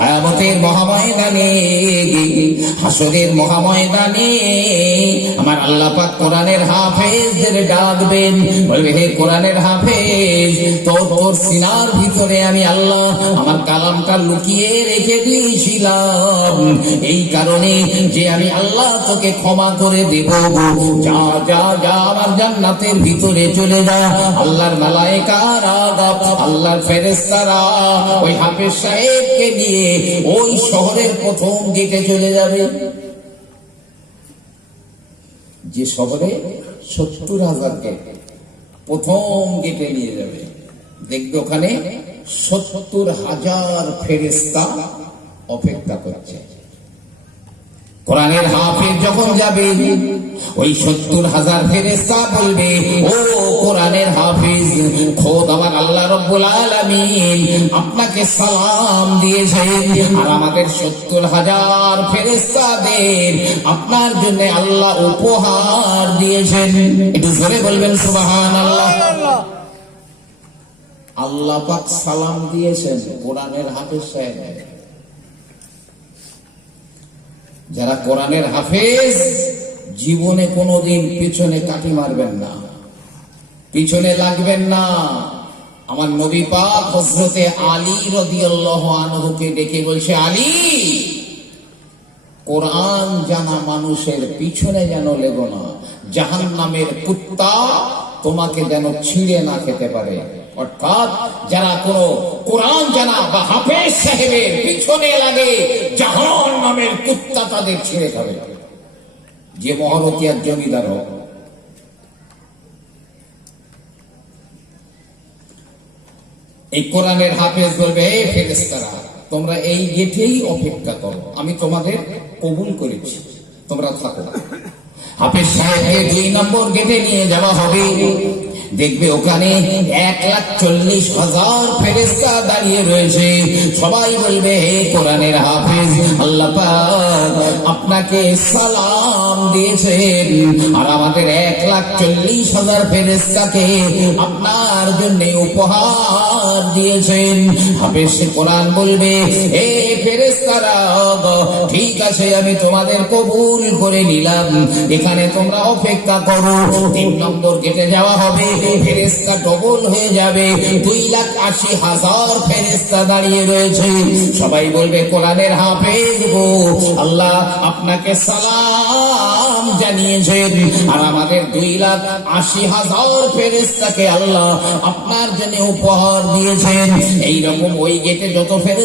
কিয়ামতের মহাময়দানে, হাসরের মহাময়দানে আমার আল্লাহ পাক কোরআনের হাফেজদের ডাকবেন, বলবে হে কোরআনের হাফেজ, তোর সিনার ভিতরে আমি আল্লাহ আমার কালামটা লুকিয়ে রেখে দিয়েছিলাম, এই কারণে যে আমি আল্লাহ তোকে ক্ষমা করে দেব, যা যা যা আমার জান্নাতের ভিতরে চলে যা। আল্লাহর মালায়েকারা, আল্লাহর ফেরেশতারা ওই হাফেজ সাহেবকে নিয়ে ওই শহরের প্রথম গেটে চলে যাবে, যে শহরে 70,000 গেট, প্রথম গেটে নিয়ে যাবে। দেখবে ওখানে 70,000 ফেরেশতা অপেক্ষা করছে। কোরআনের হাফেজ যখন যাবে, ওই 70,000 ফেরেশতা বলবে, ও কোরআনের হাফেজ, খোদ আমার আল্লাহ রাব্বুল আলামিন আপনাকে সালাম দিয়েছেন, আর আমাদের 70,000 ফেরেশতাদের আপনার জন্য আল্লাহ উপহার দিয়েছেন। একটু জোরে বলবেন সুবহানাল্লাহ। আল্লাহ পাক সালাম দিয়েছেন কোরআনের হাফেজ সাহেব। যারা কোরআনের হাফেজ, জীবনে কোনোদিন পিছনে কাটি মারবেন না, পিছনে লাগবেন না। আমার নবী পাক হযরতে আলী রাদিয়াল্লাহু আনহুকে ডেকে বলছে, আলী, কোরআন জানা মানুষের পিছনে যেন লেগো না, জাহান্নামের কুত্তা তোমাকে যেন ছিঁড়ে না খেতে পারে। অর্থাৎ যারা কোনো কোরআন জানা বা হাফেজ সাহেবের পিছনে লাগে, জাহান্নামের কুত্তা তাদের ছিঁড়ে খাবে, যে মহরতি আর জমিদার হোক। এই কোরআনের হাফেজ বলবে, এই ফেরেশতারা তোমরা এই গেটেই অপেক্ষা করো, আমি তোমাদের কবুল করেছি, তোমরা থাকো। হাফেজ সাহেবকে 2 নম্বর গেটে নিয়ে যাওয়া হবে। দেখবে ওখানে 1,40,000 ফেরেশতা দাঁড়িয়ে রয়েছে। সবাই বলবে, হে কোরআনের হাফেজ, আল্লাহ পাক আপনাকে সালাম দিয়েছেন, আর আমাদের 1,40,000 ফেরেশতাকে আপনার জন্য উপহার দিয়েছেন। হাফেজ কোরআন বলবে, হে ফেরেশতারা, ঠিক আছে, আমি তোমাদের কবুল করে নিলাম, এখানে তোমরা অপেক্ষা করো। 3 নম্বর গেটে যাওয়া হবে, ফেরেশতা ডবল হয়ে যাবে, 2,80,000 ফেরেশতা দাঁড়িয়ে রয়েছে। সবাই বলবে, কোরআনের হাফেজ গো, আল্লাহ আপনাকে সালাম জানিয়েছেন, আর আমাদের 2,80,000 ফেরেশতাকে আল্লাহ আপনার জন্য উপহার দিয়েছেন। এইরকম ওই গেটে যত ফেরেশতা